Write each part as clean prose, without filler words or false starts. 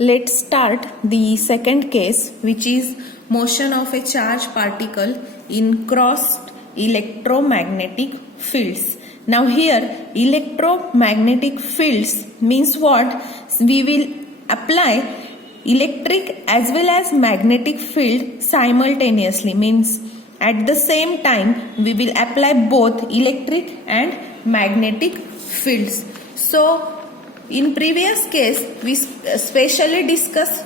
Let's start the second case, which is motion of a charged particle in crossed electromagnetic fields. Now here electromagnetic fields means what? We will apply electric as well as magnetic field simultaneously, means at the same time we will apply both electric and magnetic fields. So in previous case we specially discussed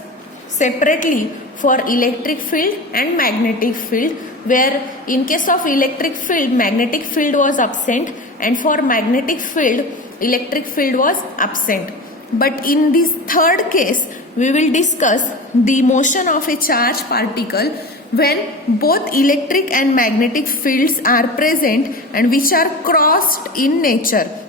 separately for electric field and magnetic field, where in case of electric field magnetic field was absent and for magnetic field electric field was absent. But in this third case we will discuss the motion of a charged particle when both electric and magnetic fields are present and which are crossed in nature.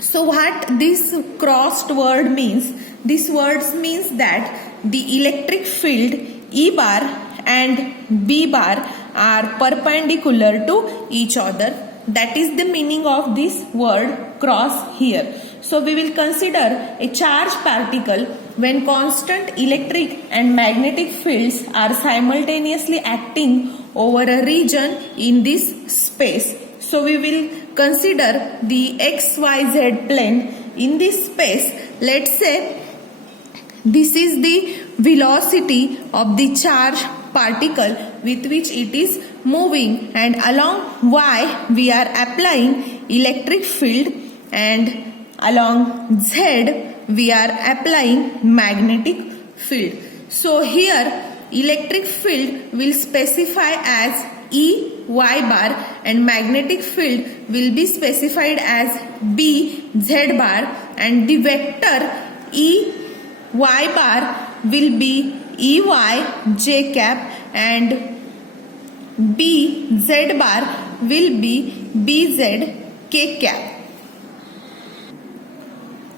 So what this crossed word means? This word means that the electric field E bar and B bar are perpendicular to each other. That is the meaning of this word cross here. So we will consider a charged particle when constant electric and magnetic fields are simultaneously acting over a region in this space. So we will consider the XYZ plane in this space. Let's say this is the velocity of the charged particle with which it is moving, and along Y we are applying electric field and along Z we are applying magnetic field. So here electric field will specify as E Y bar and magnetic field will be specified as B Z bar, and the vector E Y bar will be E Y J cap and B Z bar will be B Z K cap.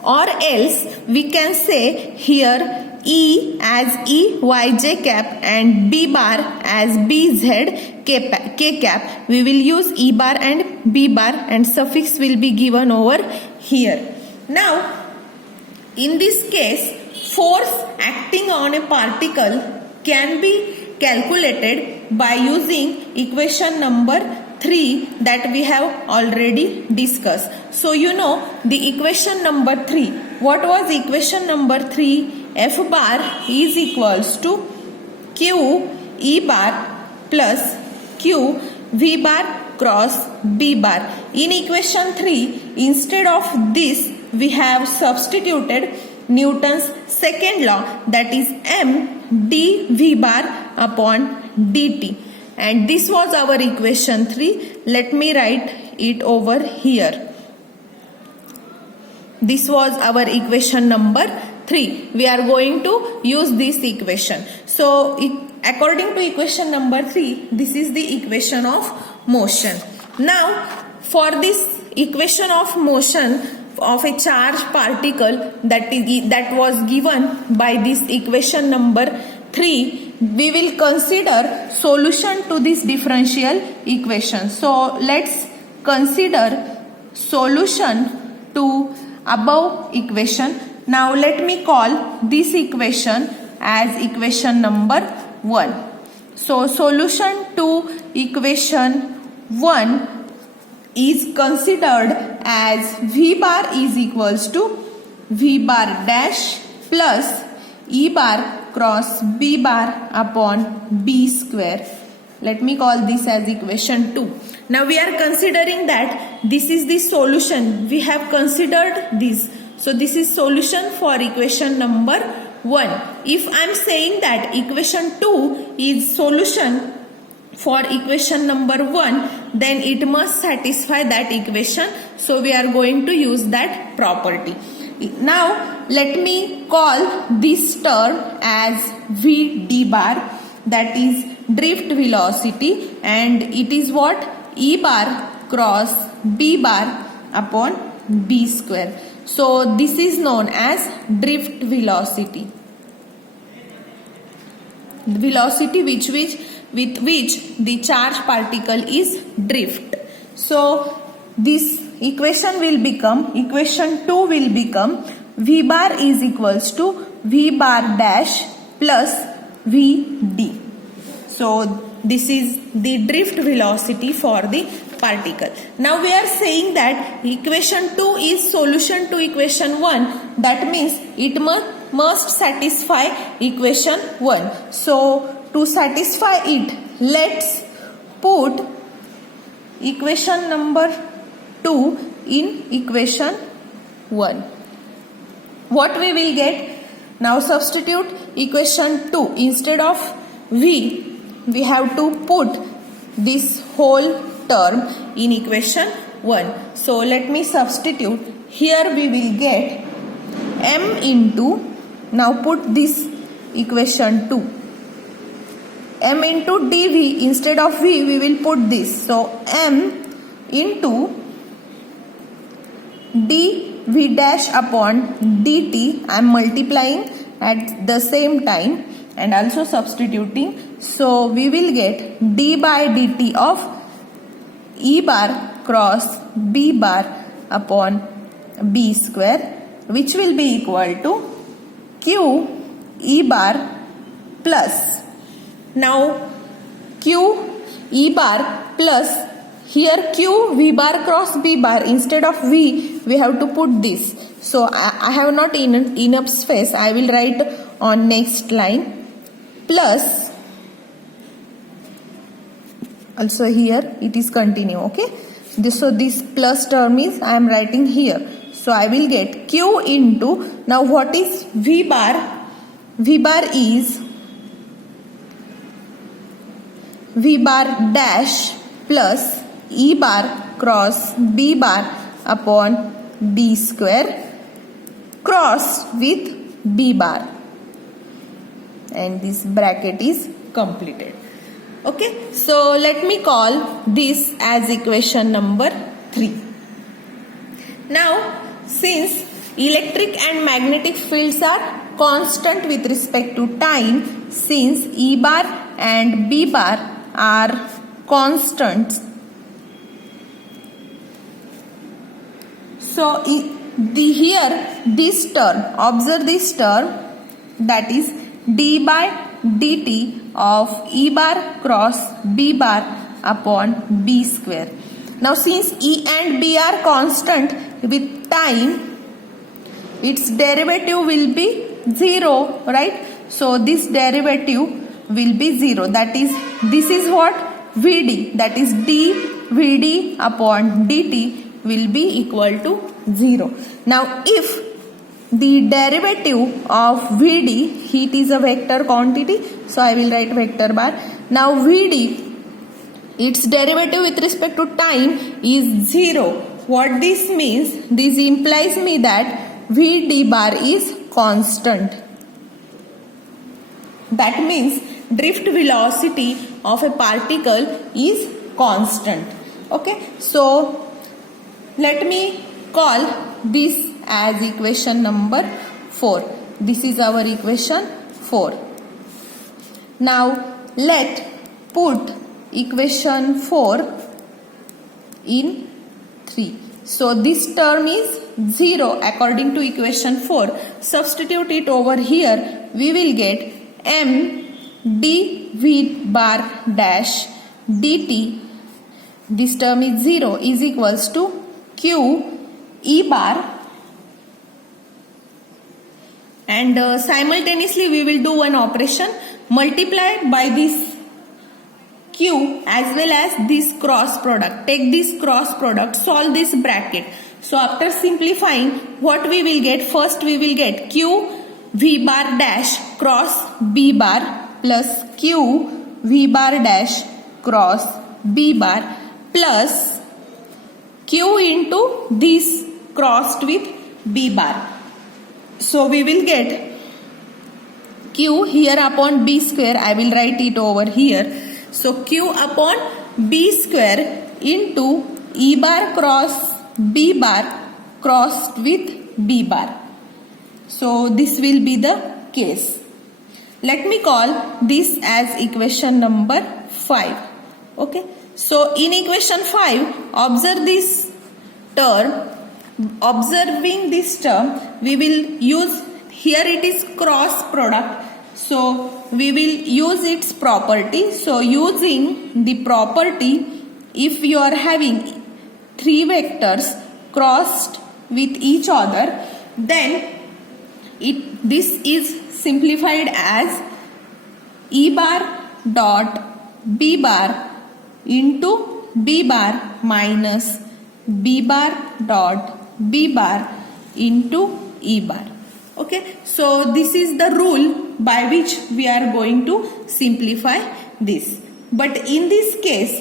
Or else we can say here E as E Y J cap and B bar as B Z K cap. We will use E bar and B bar and suffix will be given over here. Now in this case force acting on a particle can be calculated by using equation number 3 that we have already discussed. So you know the equation number 3. What was equation number 3? F bar is equals to Q E bar plus Q V bar cross B bar. In equation 3, instead of this we have substituted Newton's second law, that is M d V bar upon dt, and this was our equation 3. Let me write it over here. This was our equation number 3. We are going to use this equation. So according to equation number 3, this is the equation of motion. Now for this equation of motion of a charged particle that was given by this equation number 3, we will consider solution to this differential equation. So let's consider solution to above equation. Now let me call this equation as equation number 1. So solution to equation 1 is considered as V bar is equals to V bar dash plus E bar cross B bar upon B square. Let me call this as equation 2. Now we are considering that this is the solution. We have considered this. So this is solution for equation number 1. If I am saying that equation 2 is solution for equation number 1, then it must satisfy that equation. So we are going to use that property. Now let me call this term as V d bar, that is drift velocity, and it is what? E bar cross B bar upon B square. So this is known as drift velocity. Velocity with which the charged particle is drift. So this equation will become, equation 2 will become V bar is equals to V bar dash plus Vd. So this is the drift velocity for the particle. Now we are saying that equation 2 is solution to equation 1. That means it must satisfy equation 1. So to satisfy it, let's put equation number 2 in equation 1. What we will get? Now substitute equation 2. Instead of V, we have to put this whole term in equation 1. So let me substitute. Here we will get m into, now put this equation 2. M into dv, instead of v we will put this. So m into dv dash upon dt, I am multiplying at the same time and also substituting. So we will get d by dt of e bar cross b bar upon b square, which will be equal to q e bar plus. Now q e bar plus, here q v bar cross b bar, instead of v we have to put this. So I have not enough space, I will write on next line, plus, also here it is continue, okay. So this plus term is I am writing here. So I will get q into, now what is v bar? V bar is v bar dash plus e bar cross b bar upon b square crossed with b bar, and this bracket is completed. Okay, so let me call this as equation number 3. Now since electric and magnetic fields are constant with respect to time, since E bar and B bar are constants, so here this term, observe this term, that is d by dt of E bar cross B bar upon B square. Now since E and B are constant with time, its derivative will be 0, right? So this derivative will be 0. That is, this is what Vd, that is d Vd upon dt will be equal to 0. Now if the derivative of Vd, heat is a vector quantity, so I will write vector bar. Now Vd, its derivative with respect to time is 0. What this means? This implies me that Vd bar is constant. That means drift velocity of a particle is constant. Okay, so let me call this as equation number 4. This is our equation 4. Now let put equation 4 in 3. So this term is 0 according to equation 4. Substitute it over here. We will get m dv bar dash dt. This term is 0 is equals to q e bar, and simultaneously we will do one operation, multiply by this q as well as this cross product. Take this cross product, solve this bracket. So after simplifying, what we will get? First we will get q v bar dash cross b bar plus q v bar dash cross b bar plus q into this crossed with b bar. So we will get q here upon b square, I will write it over here. So q upon b square into e bar cross b bar crossed with b bar. So this will be the case. Let me call this as equation number 5. Okay. So in equation 5, observe this term. Observing this term, we will use here it is cross product, so we will use its property. So using the property, if you are having three vectors crossed with each other, then this is simplified as E bar dot B bar into B bar minus B bar dot B bar into E bar. Okay, so this is the rule by which we are going to simplify this. But in this case,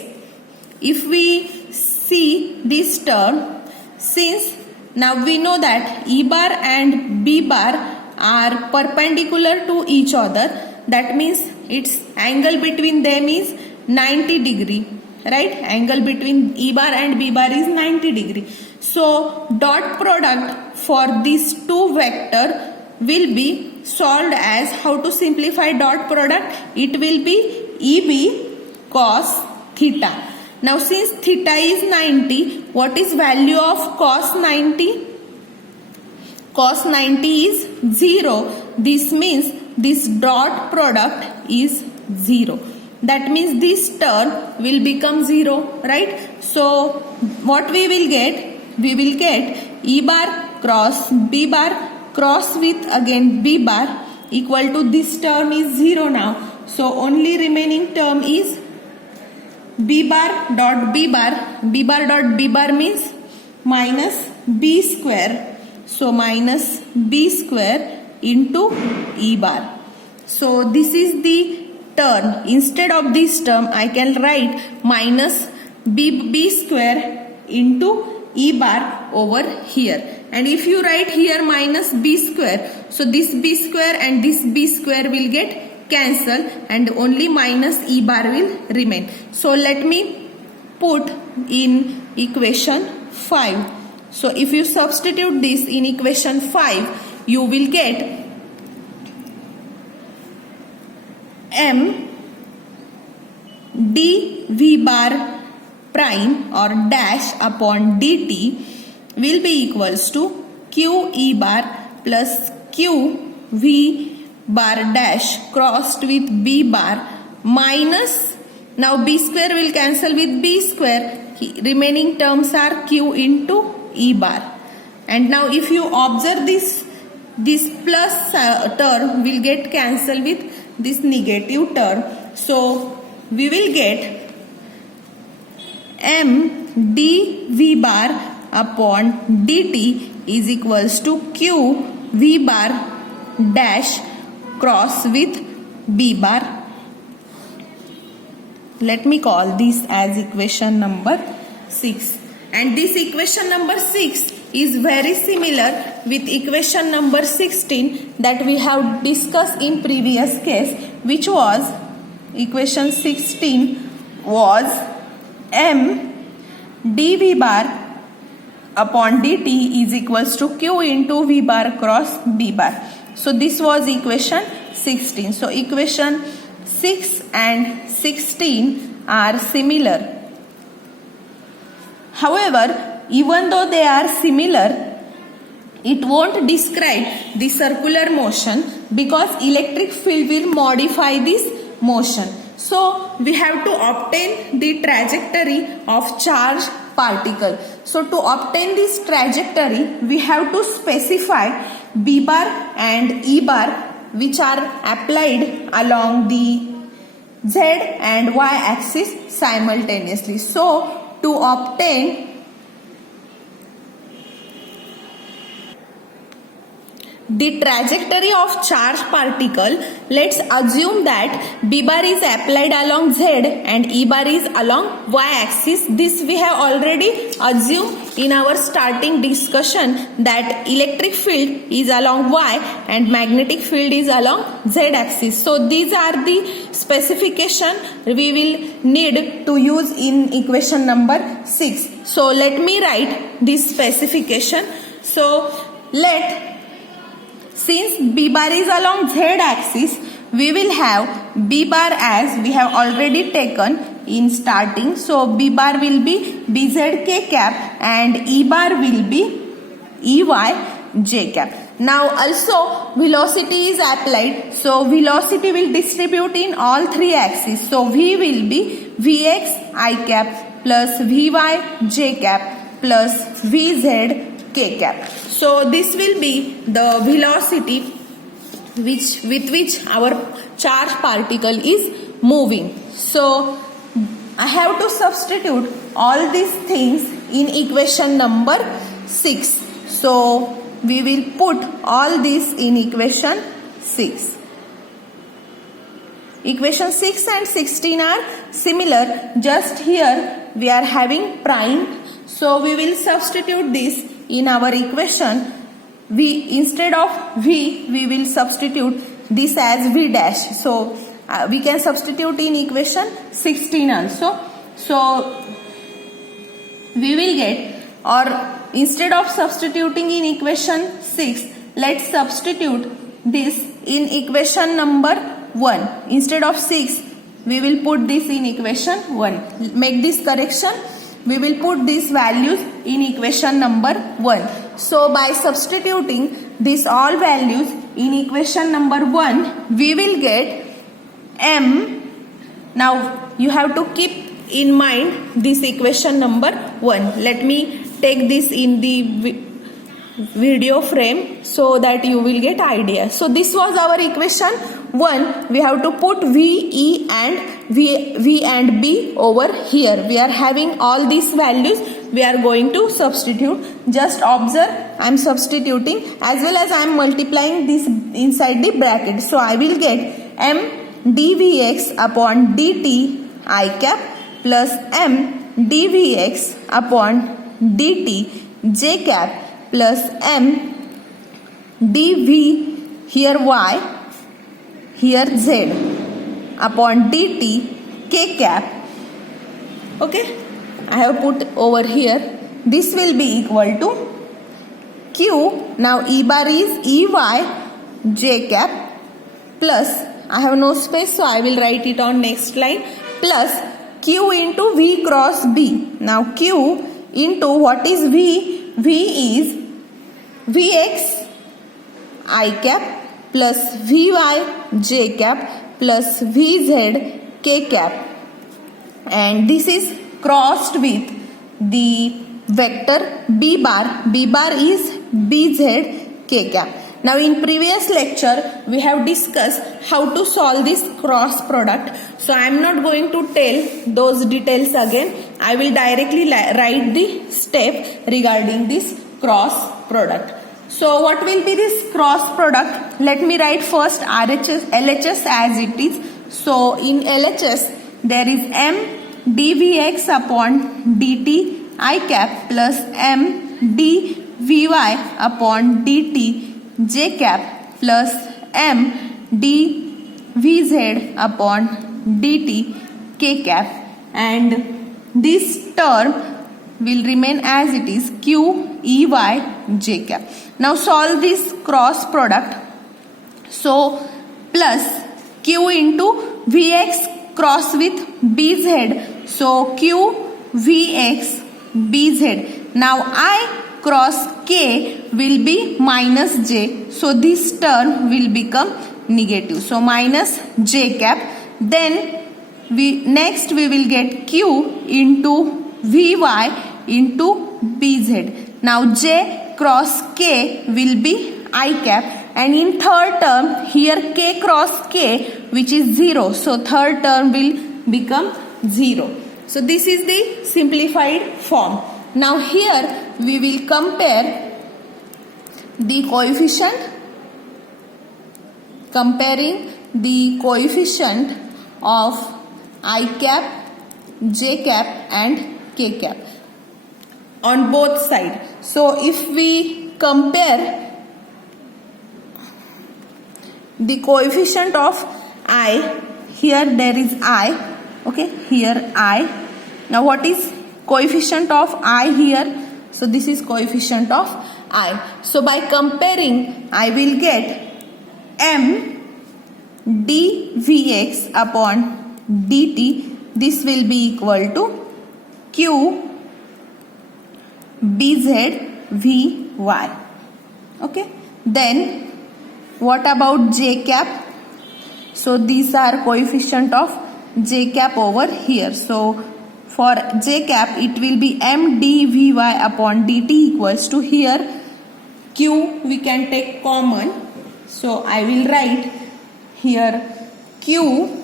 if we see this term, since now we know that E bar and B bar are perpendicular to each other, that means its angle between them is 90 degree, right? Angle between E bar and B bar is 90 degree. So dot product for these two vector will be solved as, how to simplify dot product? It will be EB cos theta. Now since theta is 90, what is value of cos 90? Cos 90 is 0. This means this dot product is 0. That means this term will become 0, right? So what we will get? We will get E bar cross B bar cross with again B bar equal to this term is 0 now. So only remaining term is B bar dot B bar. B bar dot B bar means minus B square. So minus B square into E bar. So this is the term. Instead of this term, I can write minus B square into E bar over here. And if you write here minus B square, so this B square and this B square will get cancelled and only minus E bar will remain. So let me put in equation 5. So if you substitute this in equation 5, you will get M dV bar prime or dash upon dt will be equals to Q E bar plus Q V bar dash crossed with B bar minus, now B square will cancel with B square, remaining terms are Q into E bar. And now if you observe this plus term will get cancelled with this negative term. So we will get M dV bar upon dt is equals to Q V bar dash cross with B bar. Let me call this as equation number 6. And this equation number 6 is very similar with equation number 16 that we have discussed in previous case, which was equation 16 was M dV bar upon dt is equals to Q into V bar cross B bar. So this was equation 16. So equation 6 and 16 are similar. However, even though they are similar, it won't describe the circular motion because electric field will modify this motion. So we have to obtain the trajectory of charged particle. So to obtain this trajectory, we have to specify B bar and E bar which are applied along the Z and Y axis simultaneously. So to obtain the trajectory of charged particle, let's assume that B bar is applied along Z and E bar is along Y axis. This we have already assumed in our starting discussion that electric field is along Y and magnetic field is along Z axis. So these are the specification we will need to use in equation number 6. So let me write this specification. So since B bar is along Z axis, we will have B bar as we have already taken in starting. So B bar will be BZK cap and E bar will be EY J cap. Now also velocity is applied. So velocity will distribute in all three axes. So V will be Vx I cap plus Vy j cap plus Vz k cap. So this will be the velocity with which our charge particle is moving. So I have to substitute all these things in equation number 6. So we will put all this in equation 6. Equation 6 and 16 are similar, just here we are having prime. So we will substitute this in our equation. Instead of V, we will substitute this as V dash. So we can substitute in equation 16 also. So we will get, or instead of substituting in equation 6, let's substitute this in equation number 1. Instead of 6, we will put this in equation 1. Make this correction. We will put these values in equation number 1. So by substituting these all values in equation number 1, we will get M. Now you have to keep in mind this equation number 1. Let me take this in the video frame so that you will get idea. So this was our equation 1. We have to put V, E and V and B over here. We are having all these values. We are going to substitute. Just observe, I am substituting as well as I am multiplying this inside the bracket. So I will get M dVx upon dt I cap plus M dVx upon dt j cap plus M dV here y here z upon dt k cap. Okay, I have put over here. This will be equal to Q. Now E bar is Ey j cap plus, I have no space, so I will write it on next line, plus Q into V cross B. Now Q into what is V? V is Vx I cap plus Vy j cap plus Vz k cap, and this is crossed with the vector B bar. B bar is Bz k cap. Now in previous lecture we have discussed how to solve this cross product. So I am not going to tell those details again. I will directly write the step regarding this cross product. So what will be this cross product? Let me write first LHS as it is. So in LHS there is M dVx upon dt I cap plus M dVy upon dt j cap plus M dVz upon dt k cap, and this term will remain as it is, Q Ey j cap. Now solve this cross product. So plus Q into Vx cross with Bz. So Q Vx Bz. Now I cross K will be minus J. So this term will become negative. So minus J cap. Then we will get Q into Vy into Bz. Now J cross K will be I cap, and in third term here K cross K, which is 0. So third term will become 0. So this is the simplified form. Now here we will compare the coefficient, comparing the coefficient of I cap, J cap and K cap on both sides. So if we compare the coefficient of I, here there is I, okay, here I. Now what is coefficient of I here? So this is coefficient of I. So by comparing, I will get M dVx upon dt. This will be equal to Q Bz Vy. Okay. Then what about j cap? So these are coefficient of j cap over here. So for j cap it will be m dvy upon dt equals to, here q we can take common. So I will write here q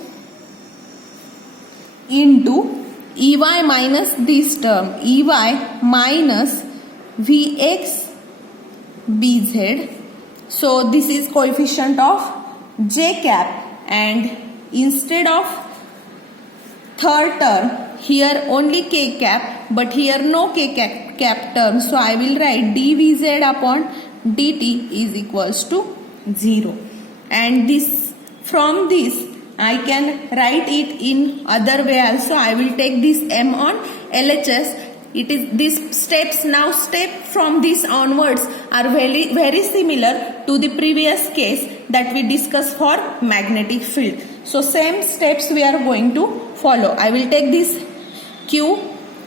into ey minus this term, ey minus vx bz. So this is coefficient of j cap, and instead of third term here only k cap, but here no k cap term. So I will write dvz upon dt is equals to 0. And this, from this I can write it in other way also. I will take this m on LHS. It is these steps, now step from this onwards are very similar to the previous case that we discussed for magnetic field. So same steps we are going to follow. I will take this q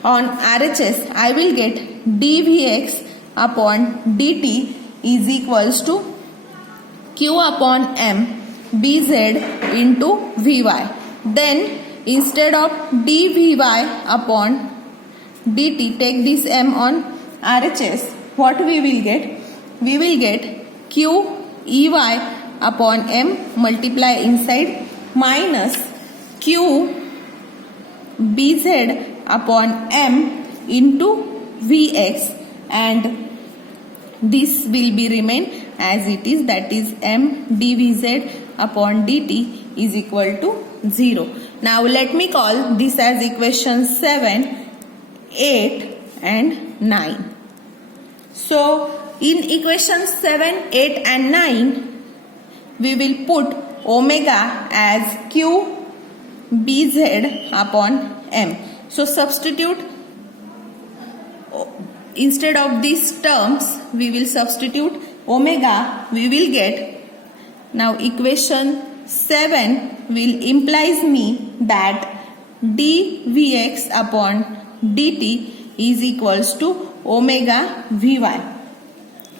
on RHS. I will get dvx upon dt is equals to q upon m bz into vy. Then instead of dvy upon dt, take this m on RHS. What we will get? We will get q ey upon m multiply inside minus q bz upon m into vx, and this will be remain as it is, that is m dvz upon dt is equal to 0. Now let me call this as equation 7, 8 and 9. So in equation 7, 8 and 9 we will put omega as q bz upon m. So substitute, instead of these terms we will substitute omega. We will get, now equation 7 will implies me that dvx upon dt is equals to omega vy.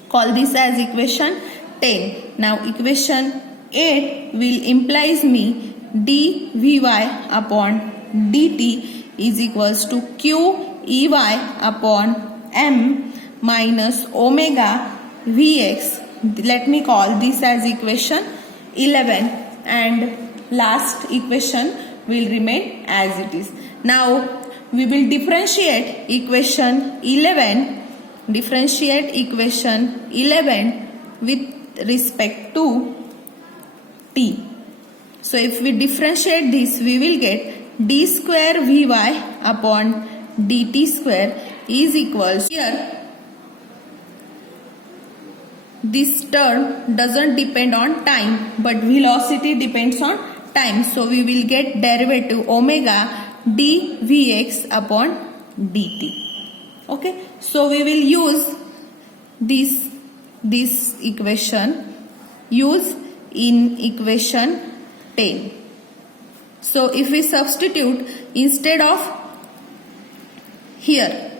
Call this as equation 10. Now equation 8 will implies me dvy upon dt is equals to q ey upon m minus omega vx. Let me call this as equation 11, and last equation will remain as it is. Now we will differentiate equation 11, with respect to t. So if we differentiate this, we will get d square vy upon dt square is equals, here this term doesn't depend on time but velocity depends on time. So we will get derivative omega dvx upon dt. Okay, so we will use this equation in equation 10. So if we substitute, instead of here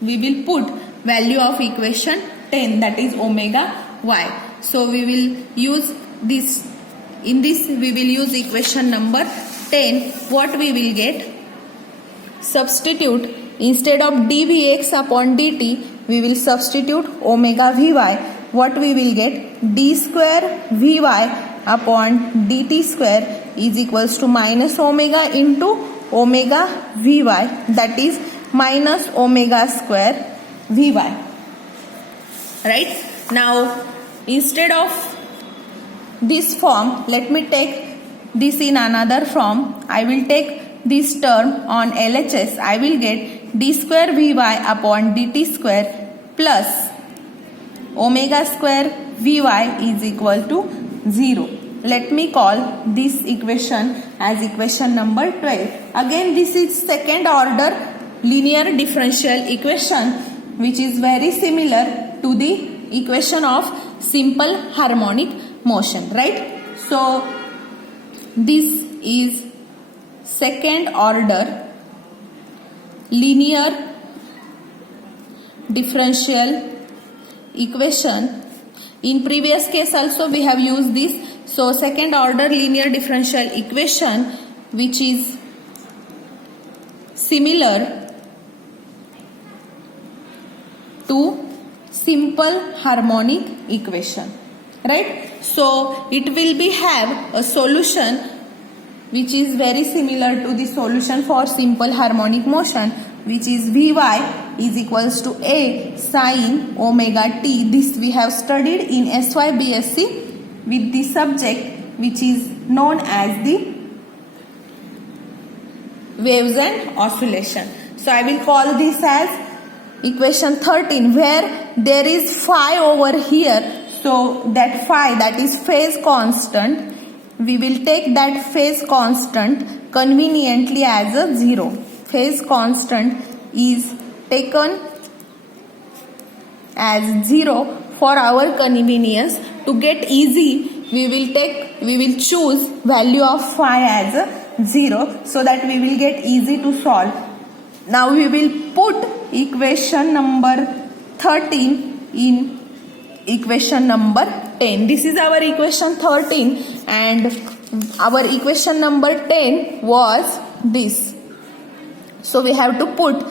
we will put value of equation 10, that is omega y. So we will use this, in this we will use equation number 10. What we will get? Substitute, instead of dvx upon dt we will substitute omega vy. What we will get? d square vy upon dt square is equals to minus omega into omega vy, that is minus omega square vy. Right? Now instead of this form, let me take this in another form. I will take this term on LHS. I will get d square vy upon dt square plus omega square vy is equal to 0. Let me call this equation as equation number 12. Again this is second order linear differential equation, which is very similar to the equation of simple harmonic motion, right? So this is second order linear differential equation In previous case also we have used this. So second order linear differential equation which is similar to simple harmonic equation, right? So it will be have a solution which is very similar to the solution for simple harmonic motion, which is Vy is equals to A sin omega t. This we have studied in SYBSc with the subject which is known as the waves and oscillation. So I will call this as equation 13, where there is phi over here. So that phi, that is phase constant, we will take that phase constant conveniently as a 0. Phase constant is taken as 0 for our convenience. To get easy, we will choose value of phi as a 0 so that we will get easy to solve. Now we will put equation number 13 in equation number 10. This is our equation 13 and our equation number 10 was this. So we have to put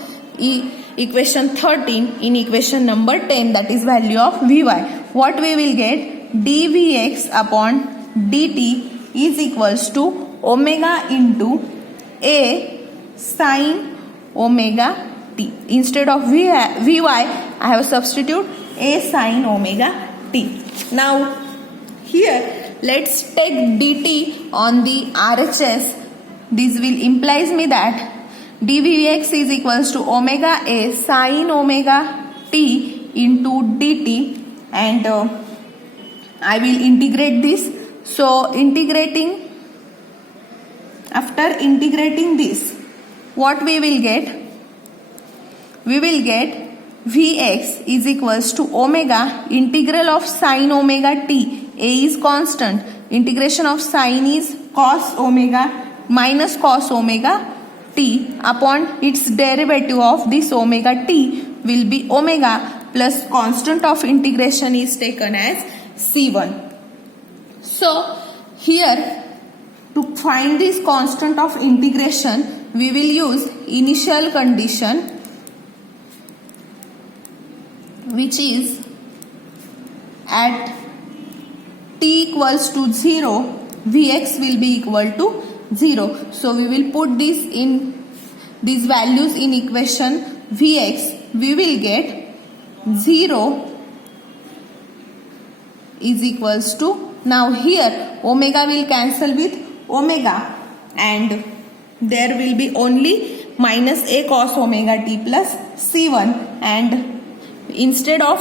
equation 13 in equation number 10, that is value of Vy. What we will get? dVx upon dt is equals to omega into A sin omega t. Instead of Vy, I have substitute A sin omega t. Now here let's take dt on the RHS. This will implies me that dVx is equals to omega A sin omega t into dt, and I will integrate this. So after integrating this, what we will get? We will get Vx is equals to omega integral of sin omega t. A is constant. Integration of sin is cos omega minus cos omega t upon its derivative of this omega t will be omega plus constant of integration is taken as C1. So here to find this constant of integration, we will use initial condition, which is at t equals to 0, Vx will be equal to 0. So we will put these values in equation Vx. We will get 0 is equals to, now here omega will cancel with omega and there will be only minus A cos omega t plus C1, and instead of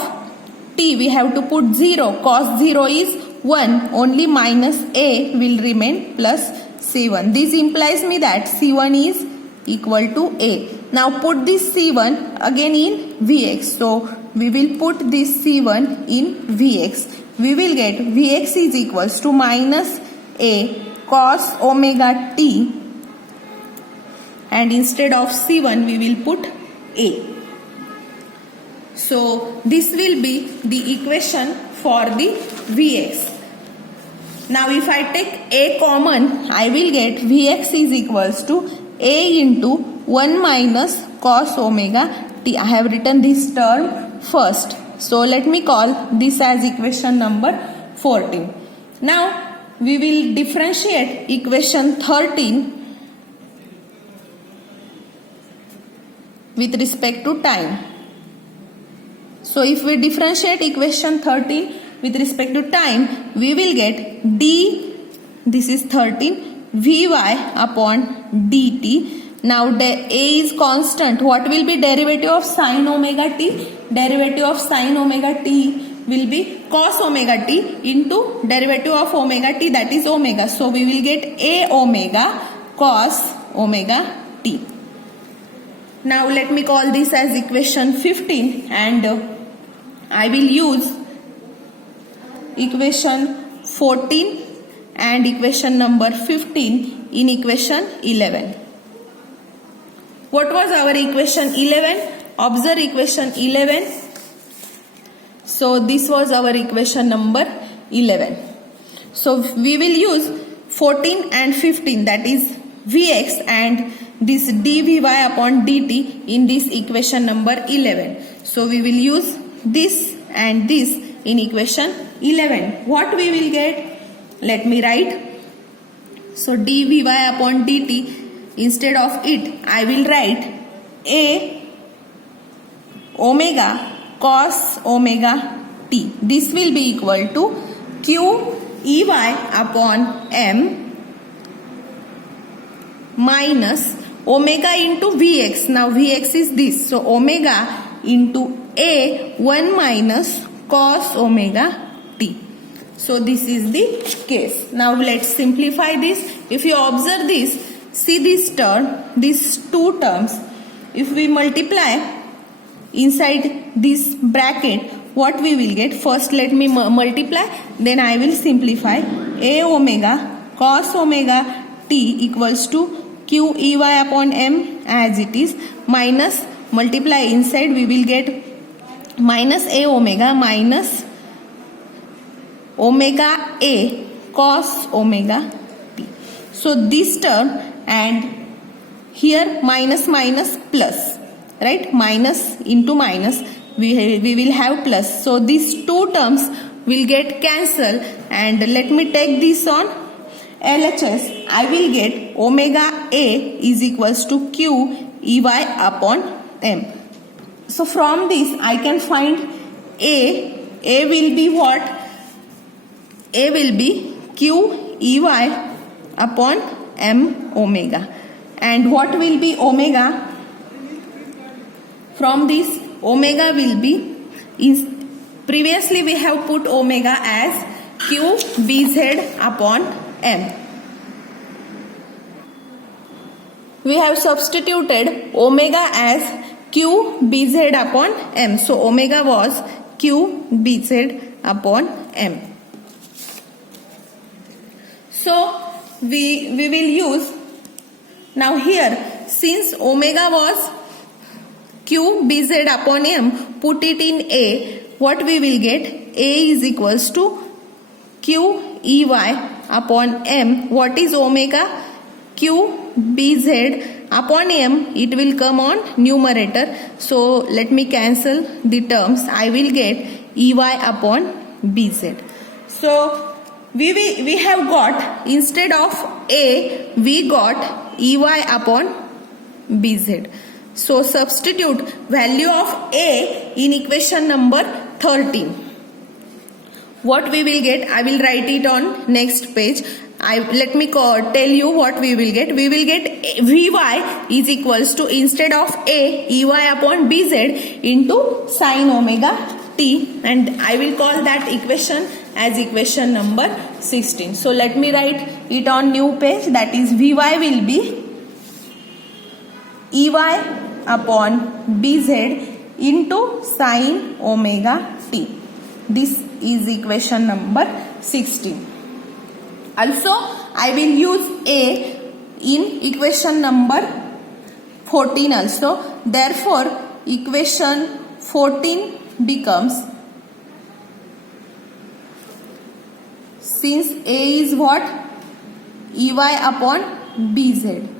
t we have to put 0. Cos 0 is 1, only minus A will remain plus C1. This implies me that C1 is equal to A. Now put this C1 again in Vx. So we will put this C1 in Vx. We will get Vx is equals to minus A cos omega t, and instead of C1 we will put A. So this will be the equation for the Vx. Now if I take A common, I will get Vx is equals to A into 1 minus cos omega t. I have written this term first. So let me call this as equation number 14. Now we will differentiate equation 13 with respect to time. So if we differentiate equation 13 with respect to time, we will get d, this is 13, Vy upon dt. Now A is constant. What will be derivative of sin omega t? Derivative of sin omega t will be cos omega t into derivative of omega t, that is omega. So we will get A omega cos omega t. Now let me call this as equation 15, and I will use equation 14 and equation number 15 in equation 11. What was our equation 11? Observe equation 11. So this was our equation number 11. So we will use 14 and 15, that is Vx and this dvy upon dt in this equation number 11. So we will use this and this in equation 11. What we will get? Let me write. So dvy upon dt, instead of it I will write a omega cos omega t. This will be equal to q ey upon m minus omega into vx. Now vx is this, so omega into a 1 minus cos omega t. So this is the case. Now let's simplify this. If you observe this, see this term, these two terms, if we multiply inside this bracket, what we will get? First let me multiply, then I will simplify. A omega cos omega t equals to q ey upon m as it is, minus multiply inside, we will get minus a omega minus omega a cos omega t. So this term, and here minus minus plus, right? Minus into minus, we will have plus. So these two terms will get cancelled, and let me take this on LHS. I will get omega a is equals to q ey upon m. So from this I can find a will be what? A will be q ey upon m omega. And what will be omega? From this omega will be, previously we have put omega as q bz upon m. We have substituted omega as q bz upon m. So omega was q bz upon m. So we will use, now here since omega was q bz upon m, put it in a, what we will get? A is equals to q ey upon m. What is omega? Q bz upon m, it will come on numerator. So let me cancel the terms. I will get ey upon bz. So we have got, instead of a, we got ey upon bz. So substitute value of a in equation number 13. What we will get? I will write it on next page. Let me tell you what we will get. We will get Vy is equals to, instead of a, ey upon bz into sin omega t, and I will call that equation as equation number 16. So let me write it on new page. That is Vy will be ey upon bz into sin omega t. This is equation number 16. Also, I will use a in equation number 14 also. Therefore, equation 14 becomes, since a is what? Ey upon bz.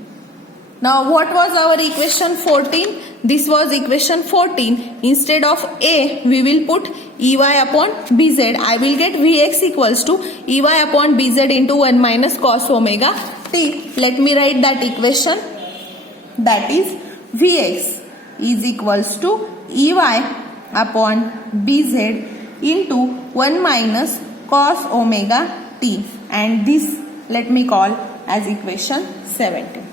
Now what was our equation 14? This was equation 14. Instead of a, we will put ey upon bz. I will get Vx equals to ey upon bz into 1 minus cos omega t. Let me write that equation. That is Vx is equals to ey upon bz into 1 minus cos omega t. And this let me call as equation 17.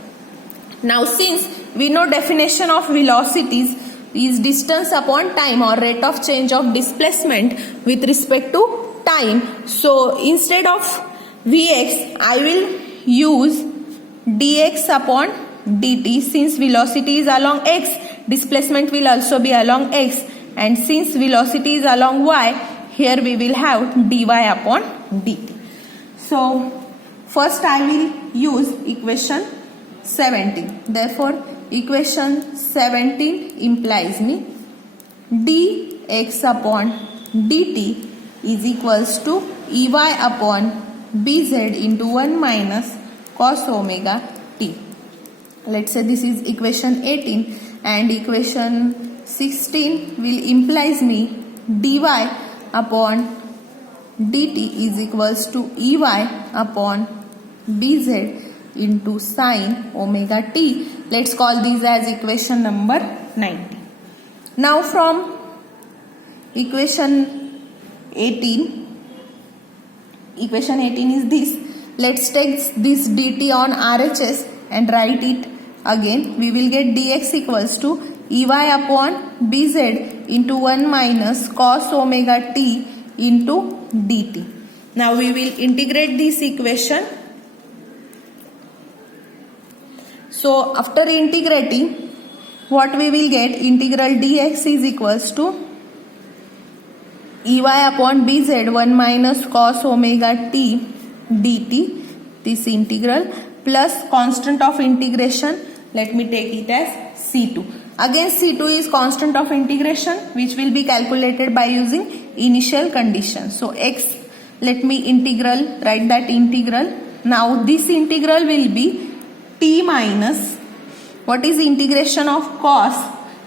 Now since we know definition of velocities is distance upon time or rate of change of displacement with respect to time. So instead of Vx, I will use dx upon dt. Since velocity is along x, displacement will also be along x. And since velocity is along y, here we will have dy upon dt. So first I will use equation 17. Therefore, equation 17 implies me dx upon dt is equals to Ey upon Bz into 1 minus cos omega t. Let's say this is equation 18 and equation 16 will implies me dy upon dt is equals to Ey upon Bz into sine omega t. Let's call these as equation number 90. Now from equation 18 is this. Let's take this dt on RHS and write it again. We will get dx equals to Ey upon Bz into 1 minus cos omega t into dt. Now we will integrate this equation. So after integrating, what we will get, integral dx is equals to Ey upon Bz 1 minus cos omega t dt, this integral, plus constant of integration, let me take it as C2. Again C2 is constant of integration which will be calculated by using initial condition. So x, let me integral, write that integral. Now this integral will be t minus, what is integration of cos?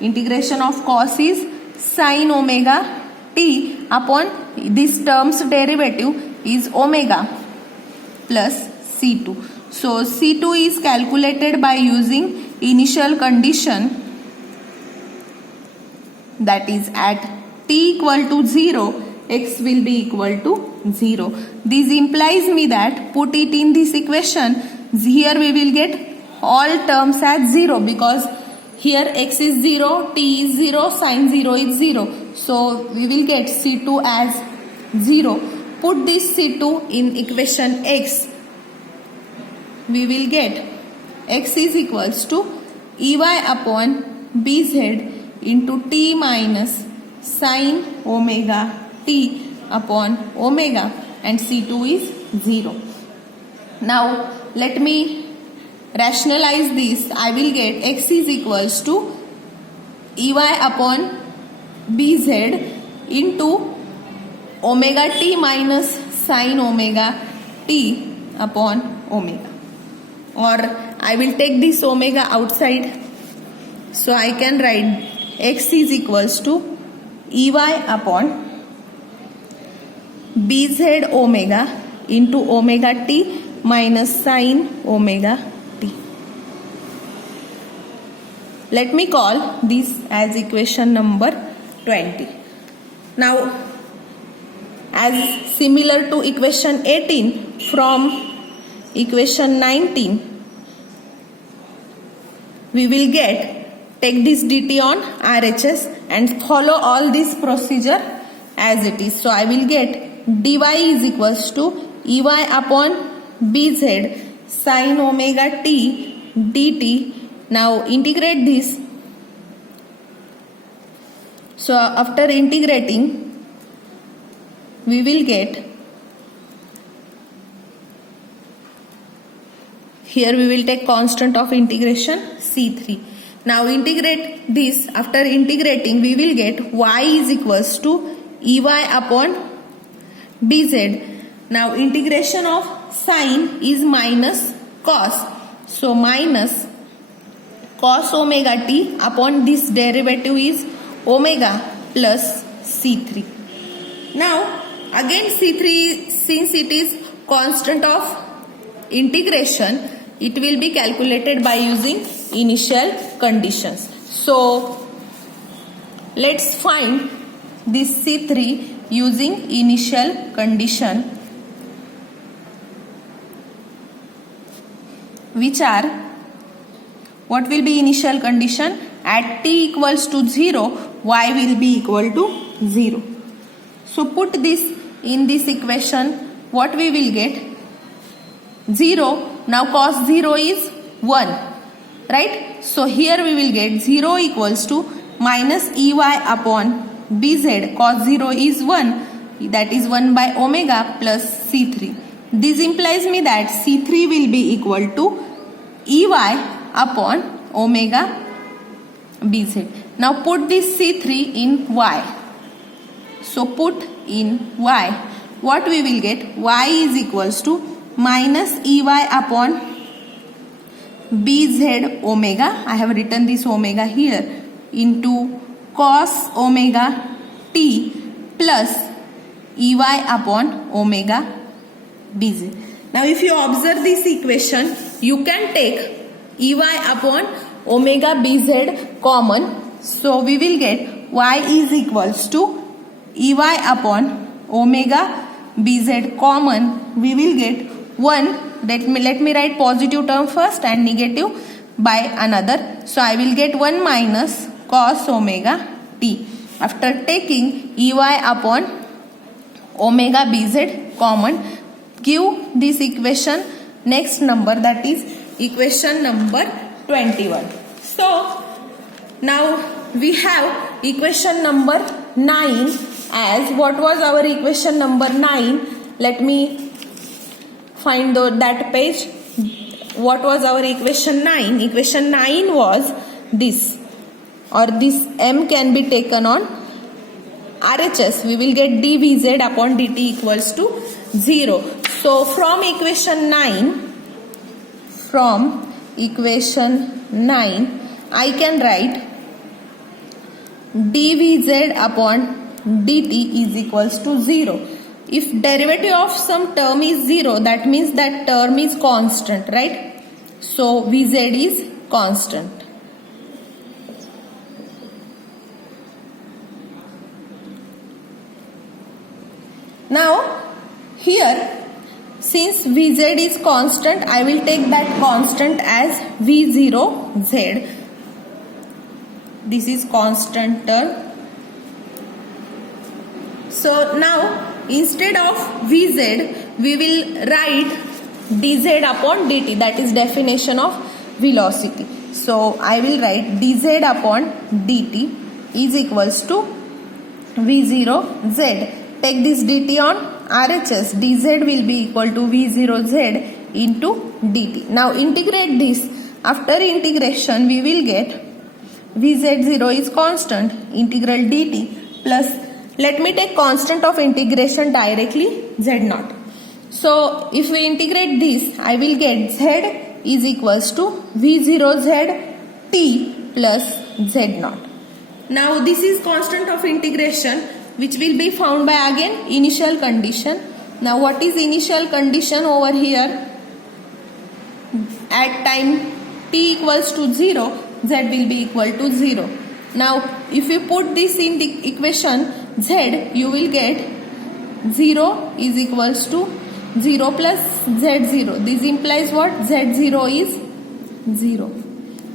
Integration of cos is sine omega t upon this term's derivative is omega plus C2. So C2 is calculated by using initial condition, that is at t equal to 0, x will be equal to 0. This implies me that put it in this equation, here we will get all terms as 0 because here x is 0, t is 0, sine 0 is 0. So we will get C2 as 0. Put this C2 in equation x. We will get x is equals to Ey upon Bz into t minus sine omega t upon omega, and C2 is 0. Now let me rationalize this. I will get x is equals to Ey upon Bz into omega t minus sine omega t upon omega, or I will take this omega outside, so I can write x is equals to Ey upon Bz omega into omega t minus sine omega t. Let me call this as equation number 20. Now as similar to equation 18, from equation 19 we will get, take this dt on RHS and follow all this procedure as it is. So I will get dy is equals to Ey upon Bz sine omega t dt. Now integrate this. So after integrating we will get, here we will take constant of integration C3. Now integrate this. After integrating we will get y is equals to Ey upon Bz. Now integration of sine is minus cos. So minus cos omega t upon this derivative is omega plus C3. Now again C3, since it is constant of integration, it will be calculated by using initial conditions. So let's find this C3 using initial condition, which are, what will be initial condition? At t equals to 0, y will be equal to 0. So put this in this equation, what we will get? 0. Now cos 0 is 1, right? So here we will get 0 equals to minus Ey upon Bz. Cos 0 is 1, that is 1 by omega plus C3. This implies me that C3 will be equal to Ey upon omega Bz. Now put this C3 in y. So put in y. What we will get? Y is equals to minus Ey upon bz omega. I have written this omega here into cos omega t plus Ey upon omega bz. Now if you observe this equation, you can take Ey upon omega bz common. So we will get y is equals to Ey upon omega bz common. We will get 1. Let me write positive term first and negative by another. So I will get 1 minus cos omega t. After taking Ey upon omega bz common, give this equation next number, that is equation number 21. So now we have equation number 9 as what was our equation number 9. Let me find that page. What was our equation 9? Equation 9 was this, or this m can be taken on RHS. We will get dvz upon dt equals to 0. So from equation 9, I can write dvz upon dt is equals to 0. If derivative of some term is 0, that means that term is constant, right? So vz is constant. Now here, since vz is constant, I will take that constant as v0z. This is constant term. So now instead of vz, we will write dz upon dt, that is definition of velocity. So I will write dz upon dt is equals to v0z. Take this dt on RHS, dz will be equal to v0z into dt. Now integrate this. After integration, we will get vz0 is constant, integral dt plus, let me take constant of integration directly, z0. So if we integrate this, I will get z is equals to v0z t plus z0. Now this is constant of integration, which will be found by again initial condition. Now what is initial condition over here? At time t equals to 0, z will be equal to 0. Now if you put this in the equation z, you will get 0 is equals to 0 plus z0. This implies what? z0 is 0.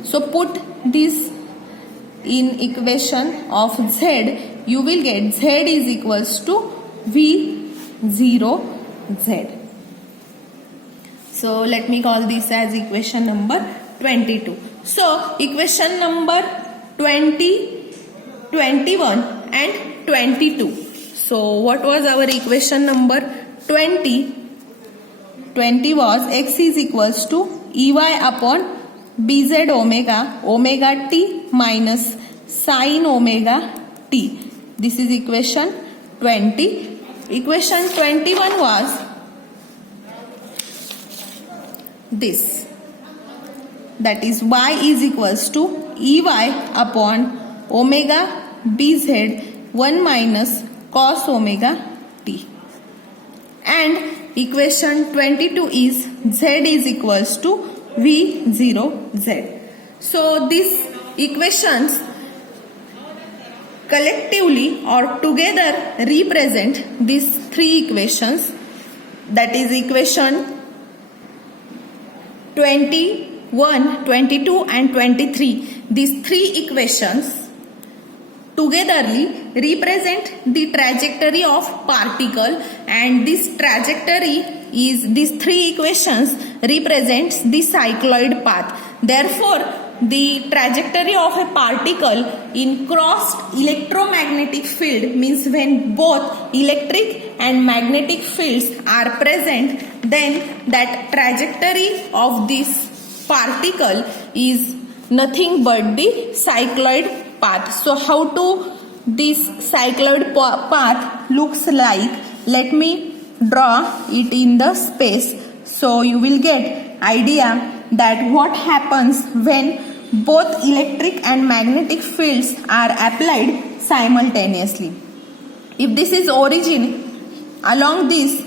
So put this in equation of z, you will get z is equals to v0z. So let me call this as equation number 22. So equation number 20, 21 and 22. So what was our equation number 20? 20 was x is equals to Ey upon bz omega, omega t minus sine omega t. This is equation 20. Equation 21 was this. That is y is equals to Ey upon omega bz 1 minus cos omega t. And equation 22 is z is equals to v0z. So these equations collectively or together represent these three equations, that is equation 21, 22 and 23. These three equations togetherly represent the trajectory of particle, and this trajectory is, these three equations represents the cycloid path. Therefore the trajectory of a particle in crossed electromagnetic field means when both electric and magnetic fields are present, then that trajectory of this particle is nothing but the cycloid path. So how to this cycloid path looks like. Let me draw it in the space, so you will get idea that what happens when both electric and magnetic fields are applied simultaneously. If this is origin, along this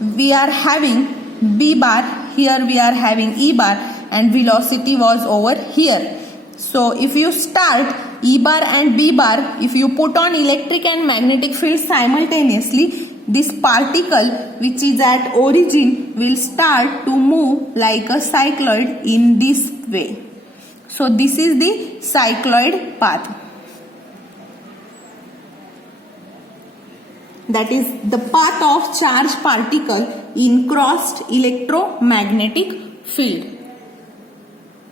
we are having B bar, here we are having E bar, and velocity was over here. So if you start E bar and B bar, if you put on electric and magnetic field simultaneously, this particle which is at origin will start to move like a cycloid in this way. So this is the cycloid path. That is the path of charged particle in crossed electromagnetic field.